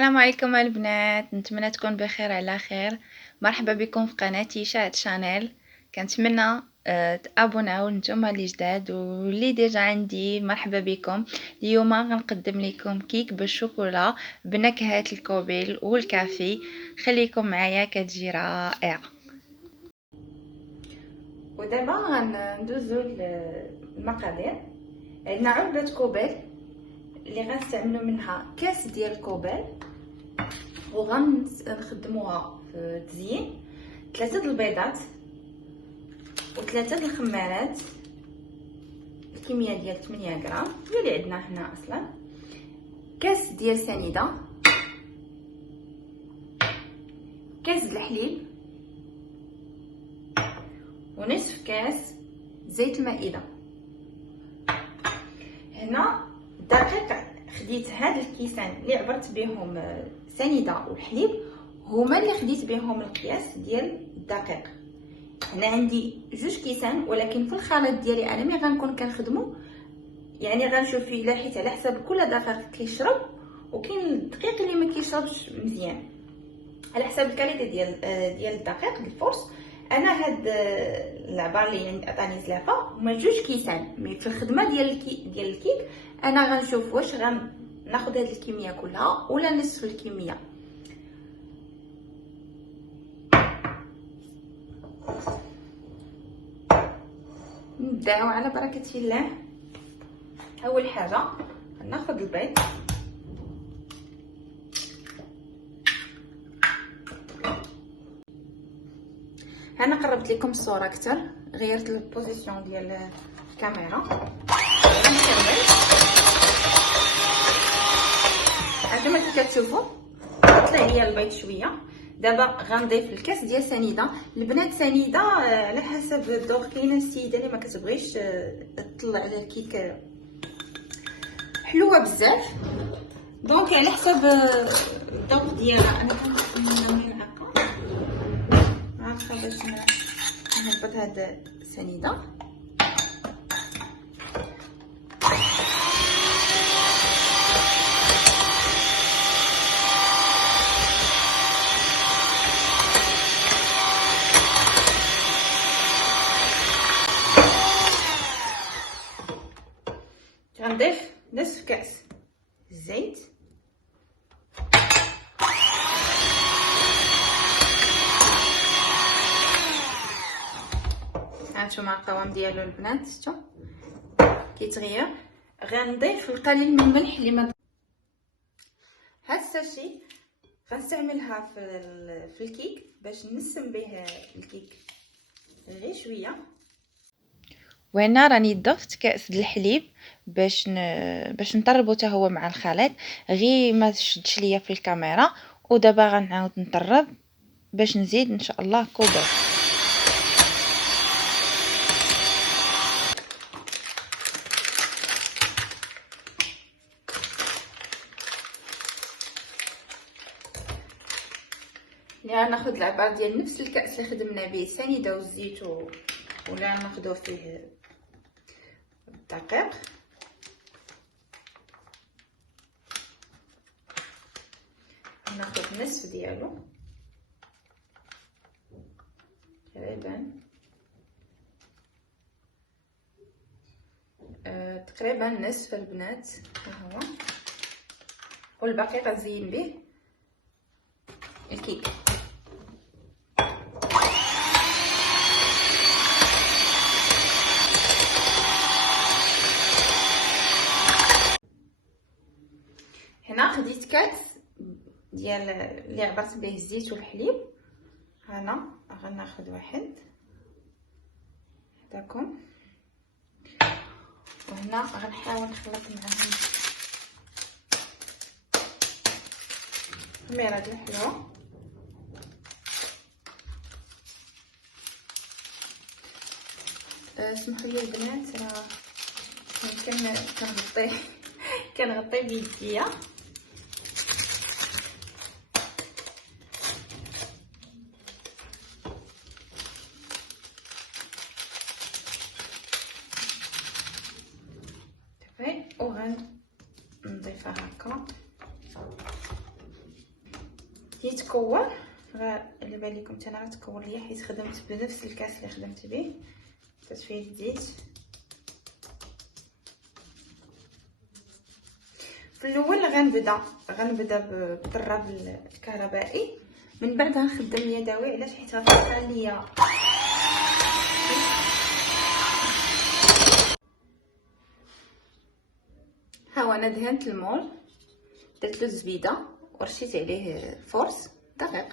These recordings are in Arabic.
السلام عليكم البنات، نتمنى تكون بخير على خير. مرحبا بكم في قناتي شاهد شانيل. كنتمنى تابوناو نتوما اللي جداد واللي ديجا عندي مرحبا بكم. اليوم غنقدم لكم كيك بالشوكولا بنكهة الكوبيل والكافي. خليكم معايا كتجي رائعة. ودابا غندوزو المقادير. عندنا علبة كوبيل اللي غنستعملوا منها كاس ديال الكوبيل وغنخدموها في تزيين 3 البيضات و3 الخمارات. الكميه ديال 8 غرام هي اللي عندنا هنا اصلا. كاس ديال سنيده، كاس الحليب، ونصف كاس زيت المائده. هنا دقيق خديت هاد الكيسان اللي عبرت بهم سنيده والحليب، هما اللي خديت بهم القياس ديال الدقيق. هنا عندي 2 كيسان، ولكن في الخليط ديالي انا ملي غنكون كنخدمو يعني غنشوف الا حيت على حسب كل دقيق كيشرب، وكاين الدقيق اللي ما كيشربش مزيان على حسب الكاليتي ديال الدقيق الفورس. انا هاد العبار اللي عطاني زلافه هما 2 كيسان، مي في الخدمه ديال الكيك انا غنشوف واش غناخذ هاد الكميه كلها ولا نصف الكميه. نبداو على بركه الله. اول حاجه ناخذ البيض، انا قربت لكم الصوره اكثر، غيرت البوزيسيون ديال الكاميرا. هانتوما كي كتشوفوا طلع ليا البيض شويه. دابا غنضيف الكاس ديال سنيده. البنات سنيده على حسب الذوق، كاينه السيده اللي ما كتبغيش تطلع على الكيك حلوه بزاف، دونك على حسب الذوق ديالها. انا كنستعمل هكا عارفه باش نهبط هاد السنيده. غنضيف نصف كاس الزيت، هانتوما القوام ديالو البنات شفتوا كيتغير. غنضيف القليل من الملح اللي ما هاد الساشي غنستعملها في الكيك باش نسم به الكيك غير شويه. وهنا راني ضفت كاس الحليب باش نطربو حتى هو مع الخليط، غير ما تشدش ليا في الكاميرا. ودابا غنعاود نطرب باش نزيد ان شاء الله كوبايه. ناخذ العبار ديال نفس الكاس اللي خدمنا به السنيده والزيت ولا ناخذوه فيه الدقيق. ناخذ نصف ديالو تقريبا نصف البنات ها هو، والباقي غنزين به الكيك. هنا خديت كاس ديال اللي عبرت به الزيت والحليب. هنا غناخذ واحد هداكم، وهنا غنحاول نخلط معاهم خميره ديال الحلوه. اسمحوا لي البنات، راه يمكن كنغطي بيديا. وغنضيفها هكا يتكور على بالكم انا غتكور ليا حيت خدمت بنفس الكاس اللي خدمت به. درت فيه الزيت في الاول. غنبدا بالطراب الكهربائي، من بعد غنخدم اليدوي. علاش؟ حيت غتبقى ليا ها هو. انا دهنت المول، درت له الزبيده ورشيت عليه فورس دقيق.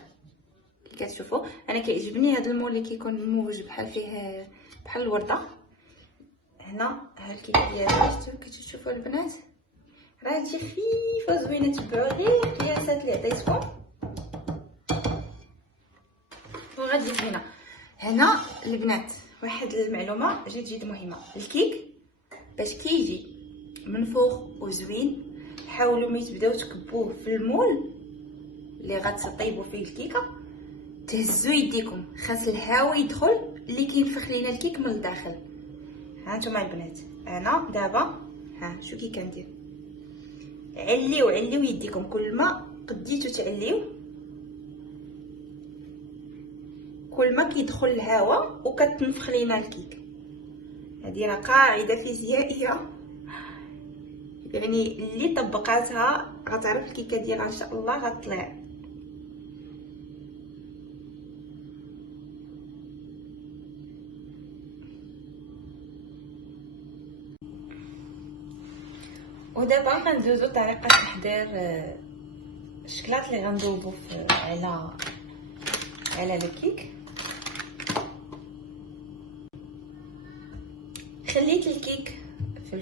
كي كتشوفوا انا كيعجبني هذا المول اللي كيكون موج بحال فيه بحال الورده. هنا ها الكيكه ديالها كتشوفوا البنات، راه هادشي خفيفه زوينه. تبعوا غير القياسات اللي عطيتكم وغتجي زوينه. هنا البنات واحد المعلومه جد مهمه، الكيك باش كيجي منفوخ وزوين حاولوا ملي تبداو تكبوه في المول اللي غتطيبوا فيه الكيكه تهزوا يديكم، خاص الهواء يدخل اللي كينفخ لينا الكيك من الداخل. ها نتوما البنات، انا دابا ها شو كي كندير، عليو يديكم. كل ما قديتو تعليو كل ما كيدخل الهواء وكتنفخ لينا الكيك. هذه راه قاعده فيزيائيه، يعني اللي طبقاتها غتعرف الكيكه ديالها ان شاء الله غتطلع. ودابا غندوزو طريقه تحضير الشكلاط اللي غنذوبو على الكيك. خليت الكيك في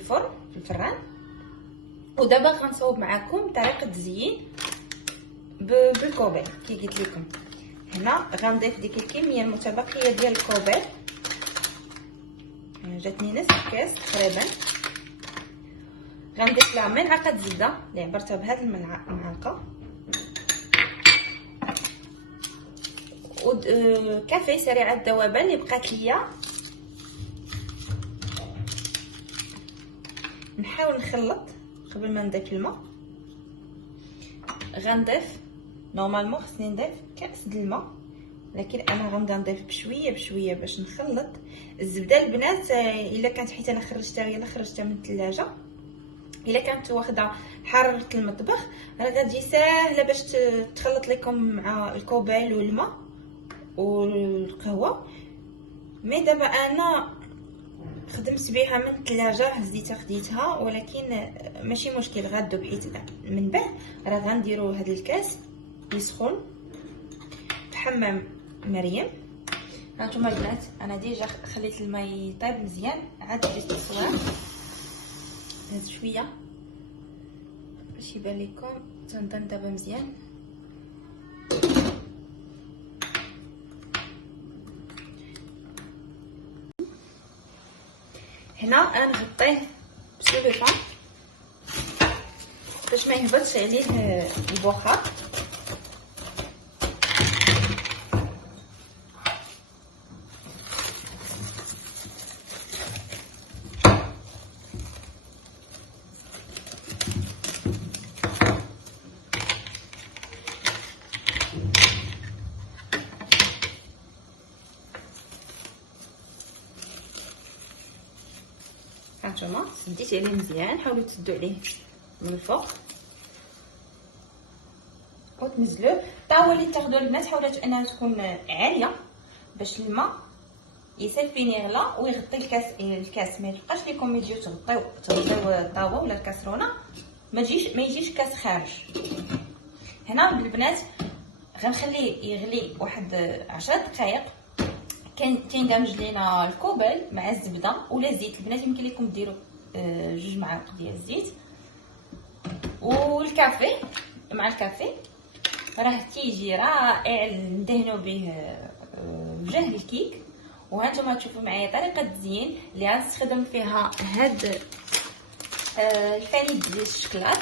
الفران، ودابا غنصاوب معكم طريقه التزيين بالكوبيل كي قلت لكم. هنا غنضيف ديك الكميه المتبقيه ديال الكوبيل، جاتني نصف كاس تقريبا. غنضيف لها ملعقه زبده اللي عبرتها بهذه المعلقه، كافي سريعه الذوبان اللي بقات ليا. نحاول نخلط قبل ما نضيف الماء. غنضيف نورمالمون خصني نضيف كاس د الماء، لكن انا غنبدا نضيف بشويه باش نخلط. الزبده البنات الا كانت، حيت انا خرجتها من الثلاجه، الا كانت واخده حراره المطبخ راه غتجي ساهله باش تخلط لكم مع الكوبيل والماء والقهوه. مي دابا انا خدمت بها من الثلاجه، هزيتها خديتها، ولكن ماشي مشكل غادو، بحيث من بعد راه غنديروا هذا الكاس يسخن في حمام مريم. هانتوما البنات انا ديجا خليت الماء يطيب مزيان، عاد جيت الصوان هاد شويه باش يبان لكم تنظم دابا مزيان. هنا انا نغطيه بسلوفان باش ما يهبطش عليه البخار. هانتوما سديت عليه مزيان، حاولوا تسدوا عليه من الفوق وتنزلوه. الطاوه اللي تاخذوا البنات حاولوا انها تكون عاليه باش الماء يسفين يغلى ويغطي الكاس. ما يبقاش لكم تجيو تغطيو الطاوه ولا الكاسرونه ما يجيش كاس خارج. هنا البنات غنخليه يغلي واحد 10 دقائق. كيندمج لينا الكوبل مع الزبده ولا الزيت. البنات يمكن لكم ديروا 2 معالق ديال الزيت والكافي. مع الكافي راه تيجي رائع ندهنوا به وجه الكيك. وهانتوما تشوفوا معايا طريقه التزيين اللي غنستخدم فيها هاد الحليب ديال الشكلاط.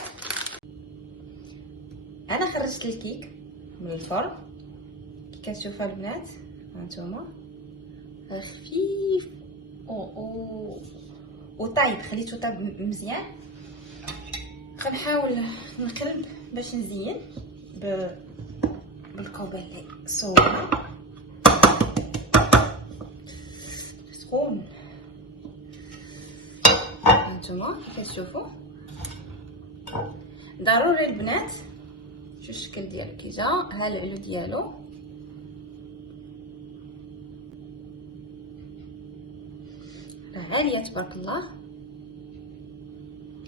انا خرجت الكيك من الفرن كي كتشوفوا البنات، هانتوما خفيف وطايب، خليته طايب مزيان. غنحاول نقلب باش نزين بالكوبا اللي صوبنا سخون. هانتوما كتشوفوا ضروري البنات شو الشكل ديال كي جا، ها العلو ديالو راه عاليه تبارك الله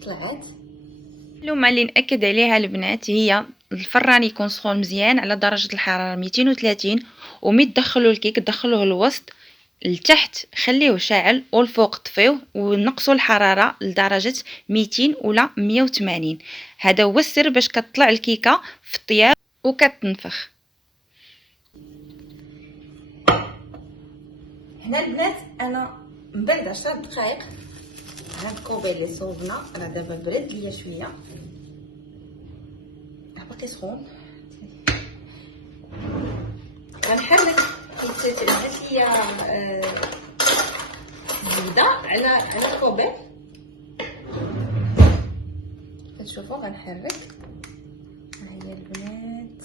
طلعت. المعلومه اللي ناكد عليها البنات هي الفران يكون سخون مزيان على درجه الحراره 230، ومي تدخلوا الكيك دخلوه الوسط لتحت خليوه شاعل، والفوق طفيوه ونقصوا الحراره لدرجه 200 ولا 180. هذا هو السر باش كتطلع الكيكه في الطياب وكتنفخ. هنا البنات انا من بعد 10 دقائق هاد الكوبايه اللي صوبنا راه دابا برد ليا شويه، باقي سخون. غنحرك حيت جات ليا زبده على الكوبايه. كتشوفوا غنحرك، ها هي البنات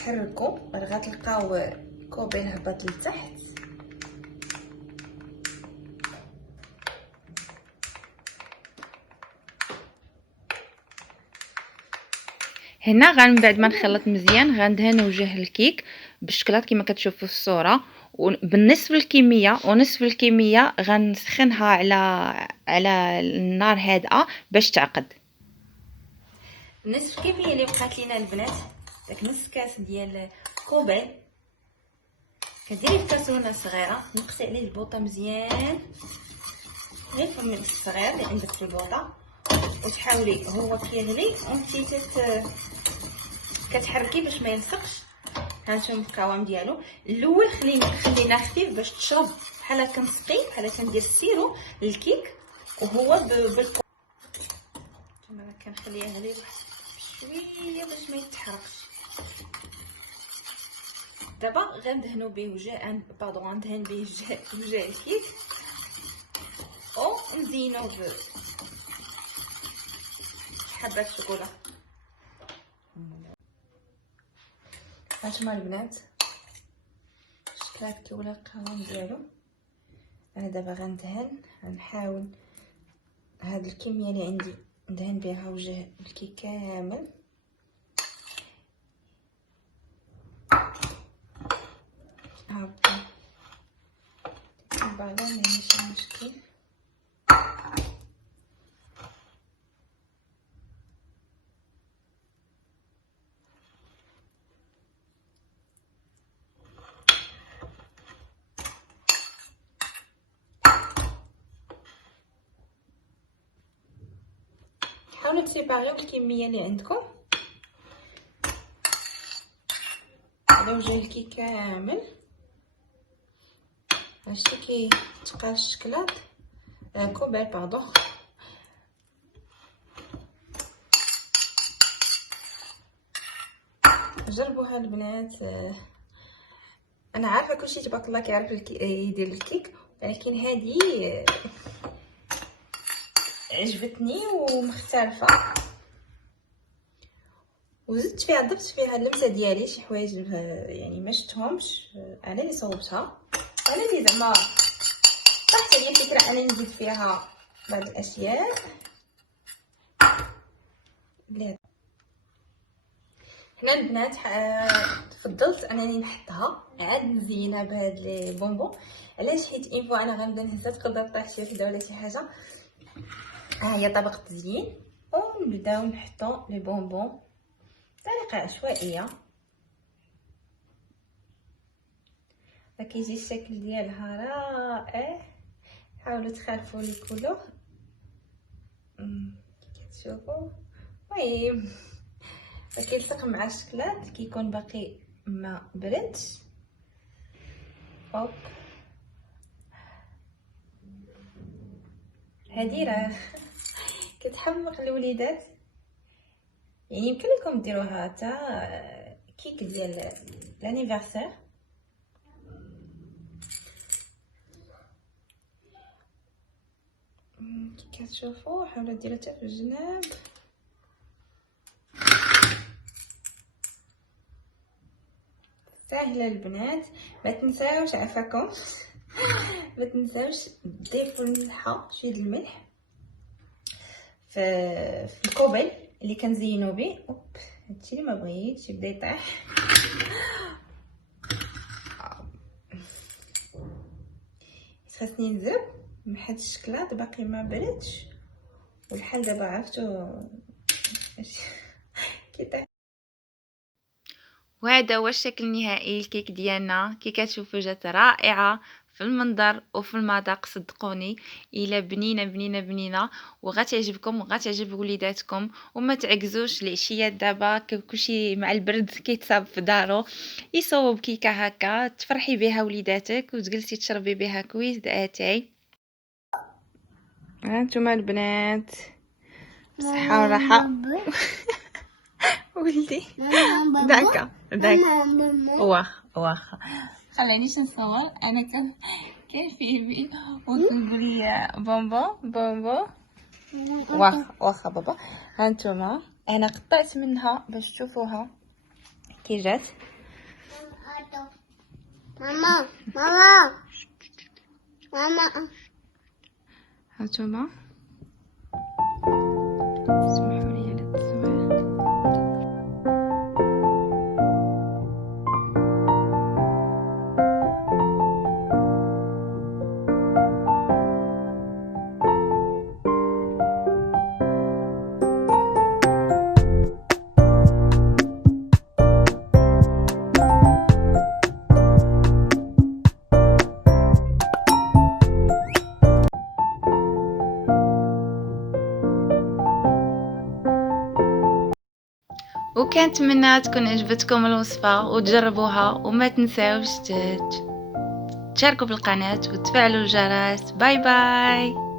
حركوا راه غتلقاو الكوبايه هبط لتحت. هنا من بعد ما نخلط مزيان غندهن وجه الكيك بالشكلاط كما كتشوفوا في الصوره، وبالنسبه للكميه ونصف الكميه غنسخنها على النار هادئه باش تعقد. نصف الكميه اللي بقات لينا البنات داك نص كاس ديال كوباي كديري في كاسونه صغيره، نقصي عليه البوطه مزيان غير فمك الصغير اللي عندك في البوطه، وتحاولي هو كيغلي وانتي كتحركي باش ما يلصقش. هانتوما القوام ديالو الاول خليناه خفيف باش تشرب بحال كنسقي بحال كندير السيرو للكيك، وهو بالكو كما كنخليه يغلي واحد شويه باش ما يتحرقش. دابا غندهنوا به وجه ندهن به وجه الكيك او نزينو بحبات الشوكولا. هانتوما البنات شكلات كيولي القوام ديالو. انا دابا غنحاول هاد الكميه اللي عندي ندهن بها وجه الكيك كامل. هاكا بعدا ماشي مشكل. حاولوا تسيباريو الكميه اللي عندكم على وجه الكيك كامل. هادشي كيتقى الشكلاط كوباي باردون. جربوها البنات. انا عارفه كلشي تبارك الله كيعرف يدير الكيك، ولكن هذه عجبتني ومختلفه، وزدت فيها ضفت فيها اللمسه ديالي شي حوايج يعني ما شفتهمش انا اللي صوبتها، انا اللي زعما طاحت عليا الفكره انا نزيد فيها بعض الاشياء اللي هنا البنات. تفضلت انني نحطها عاد نزينها بهاد لي بونبون. علاش؟ حيت اين فوا انا غنبدا نهزها تقدر طيح شي وحده ولا شي حاجه. ها هي طبق تزيين، ونبداو نحطو لي بونبون بطريقه عشوائيه. كيجي الشكل ديالها رائع. حاولوا تخالفوا لي كله كتشوفوا. المهم كيلصق مع الشكلاط كيكون باقي ما بردش. هوب هادي راه كتحمق الوليدات، يعني يمكن لكم ديروها حتى كيك ديال لانيفرسير. كي كتشوفوا حاولوا ديروا حتى في الجناب. ساهله البنات. ما تنساوش عفاكم ما تنساوش تضيفوا الملحه، شويه الملح في الكوبل اللي كنزينوا به. اوب هادشي اللي ما بغيتش يبدا يطيح. خاصني نزب حيت الشكلاط باقي ما بردش، والحال دابا عرفتو كيطيح. وهذا هو الشكل النهائي الكيك ديالنا. كي كتشوفوا جات رائعه في المنظر وفي المذاق، صدقوني الا بنينه بنينه بنينه وغتعجبكم وغتعجب وليداتكم. وما تعكزوش العشيات دابا كلشي مع البرد كيتصاب في دارو، يصوب كيكه هكا تفرحي بها وليداتك وتجلسي تشربي بها كويس اتاي. ها نتوما البنات بصحه وراحه. ولدي داكا واخا خلينيش نصور انا كيفي وكنقول لي بونبون واخا بابا. ها نتوما انا قطعت منها باش تشوفوها كي جات. ماما ها نتوما سمحوا لي على التصوير. وكنتمنى تكون عجبتكم الوصفه وتجربوها، وما تنساوش تشاركوا بالقناه وتفعلوا الجرس. باي باي.